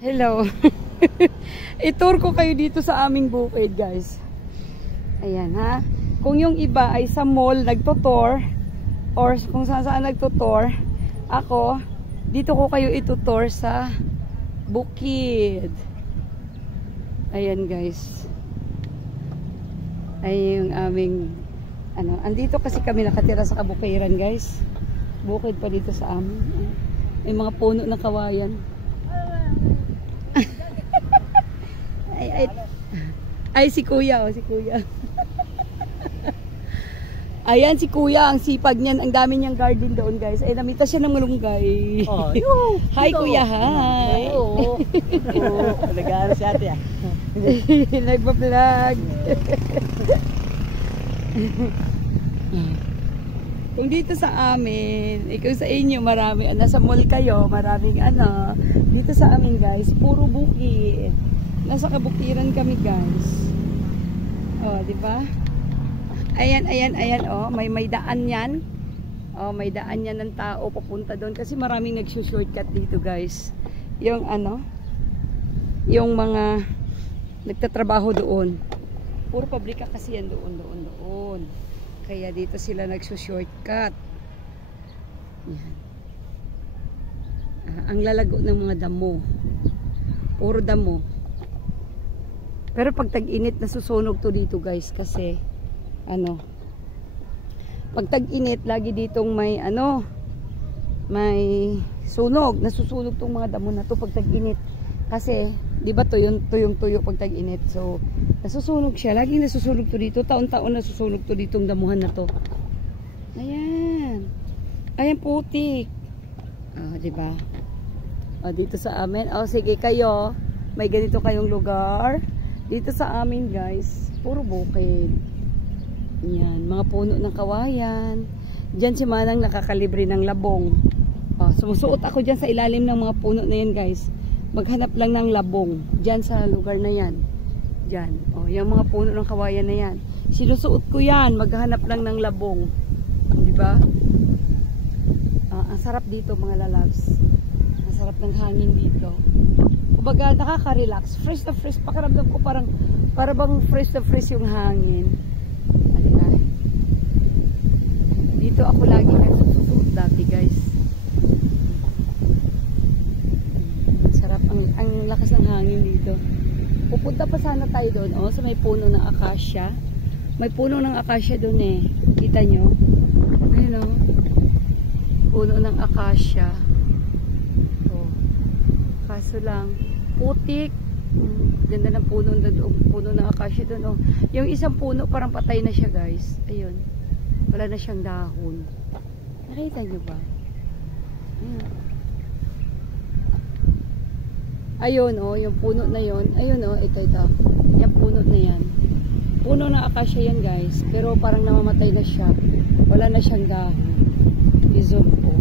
Hello. I-tour ko kayo dito sa aming bukid, guys. Ayan, ha. Kung yung iba ay sa mall nagtutour or kung saan nagtutour, ako dito ko kayo itutour sa bukid. Ayan, guys. Ay yung aming andito kasi kami nakatira sa Kabukiran, guys. Bukid pa dito sa amin. May mga puno ng kawayan. Ay, si Kuya, si Kuya. Ayan, si Kuya, ang sipag niyan, ang dami niyang garden doon, guys. Ay, namita siya ng malunggay. Oh, hi, Kuya, hi. Oo. Nag-aaral si ate, Nagpa-vlog. Kung dito sa amin, ikaw sa inyo, marami, nasa mall kayo, maraming dito sa amin, guys, puro bukid. Nasa Kabukiran kami, guys. Oh, di ba? Ayan, oh, may daan 'yan. Oh, may daan 'yan ng tao papunta doon kasi maraming nagsu-shortcut dito, guys. Yung yung mga nagtatrabaho doon. Puro pabrika kasi yan doon. Kaya dito sila nagsu-shortcut. Yan. Ang lalago ng mga damo. Puro damo. Pero pag tag-init nasusunog to dito, guys, kasi pag tag-init lagi ditong may may sunog, nasusunog tong mga damo na to pag tag-init. Kasi di ba tuyong-tuyo pag tag-init. So nasusunog siya, laging nasusunog to dito, taon-taon nasusunog to ditong damuhan na to. Ayan. Ayan, putik. Di ba? Dito sa amin. Sige kayo, may ganito kayong lugar. Dito sa amin, guys, puro bukid. Yan, mga puno ng kawayan. Diyan si Manang nakakalibre ng labong. Sumusuot ako diyan sa ilalim ng mga puno na yan, guys. Maghanap lang ng labong. Diyan sa lugar na yan. Diyan. Yung mga puno ng kawayan na yan. Sinusuot ko yan. Maghanap lang ng labong. Di ba? Ang sarap dito, mga lalabs. Ang sarap ng hangin dito. Kumbaga, nakaka-relax. Fresh na fresh. Pakiramdam ko para bang fresh na fresh yung hangin. Ayan. Dito ako lagi nagsusuot dati, guys. Sarap. Ang lakas ng hangin dito. Pupunta pa sana tayo doon. Sa may puno ng akasya. May puno ng akasya doon eh. Kita nyo? Ayun, puno ng akasya. Kaso lang, putik. Ganda ng puno ng akasya doon. Yung isang puno parang patay na siya, guys. Ayun. Wala na siyang dahon. Nakita nyo ba? Ayun, yung puno na yon. Ayun, ito. Yung puno na yan. Puno ng akasya yan, guys. Pero parang namamatay na siya. Wala na siyang dahon. I-zoom ko.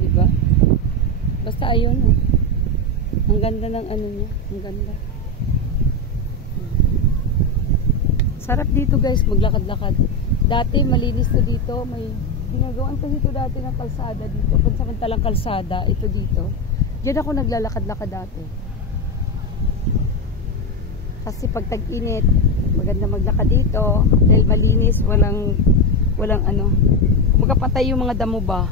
Diba? Basta ayun, ang ganda ng niya. Ang ganda. Sarap dito, guys, maglakad-lakad. Dati malinis to dito. May ginagawaan ko dito dati ng kalsada dito. Pansamantalang kalsada, ito dito. Diyan ako naglalakad-lakad dati. Kasi pag tag-init, maganda maglakad dito. Dahil malinis, walang magkapatay yung mga damo ba.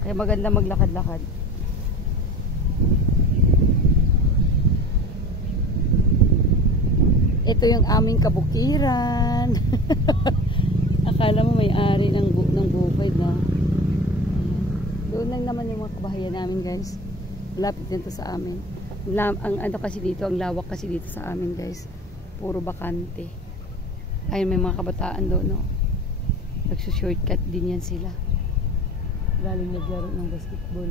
Kaya maganda maglakad-lakad. Ito yung aming kabukiran. Akala mo may-ari ng bukid, no? Doon lang naman yung mga kabahayan namin, guys. Lapit nito sa amin. Ang kasi dito, ang lawak kasi dito sa amin, guys. Puro bakante. Ayun, may mga kabataan doon, no? Nagsushortcut din yan sila. Galing naglaro ng basketball.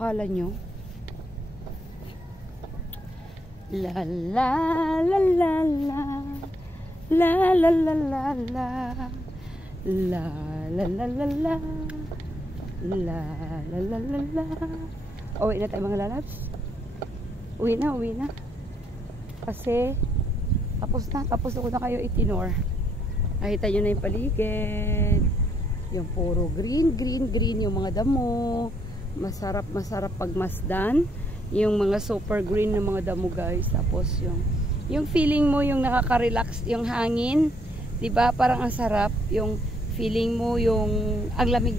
Akala nyo? La la la la la la la la la la la la la la la la la la la. Uwi na tayo mga lalabs. Uwi na. Kasi tapos na ko na kayo itinor. Nakita nyo na yung paligid. Yung puro green yung mga damo. Masarap pagmasdan. Yung mga super green na mga damo, guys. Tapos yung feeling mo, yung nakaka-relax, yung hangin, 'di ba? Parang ang sarap yung feeling mo, yung ang lamig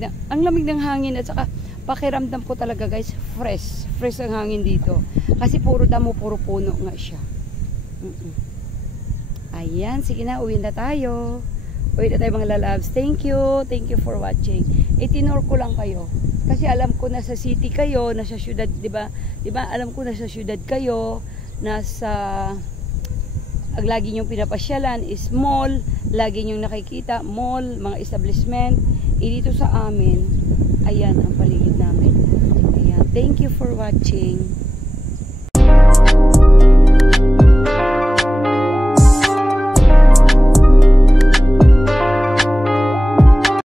ng hangin, at saka pakiramdam ko talaga, guys, fresh ang hangin dito. Kasi puro damo, puro puno nga siya. Ayan, sige na, uwi na tayo. Uwi na tayo mga lalabs. Thank you for watching. Itinor ko lang kayo. Kasi alam ko nasa city kayo, nasa syudad, 'di ba? 'Di ba? Alam ko nasa syudad kayo, ang lagi niyong pinapasyalan is mall, lagi niyong nakikita mall, mga establishment. Dito sa amin, ayan ang paligid namin. Ayan. Thank you for watching.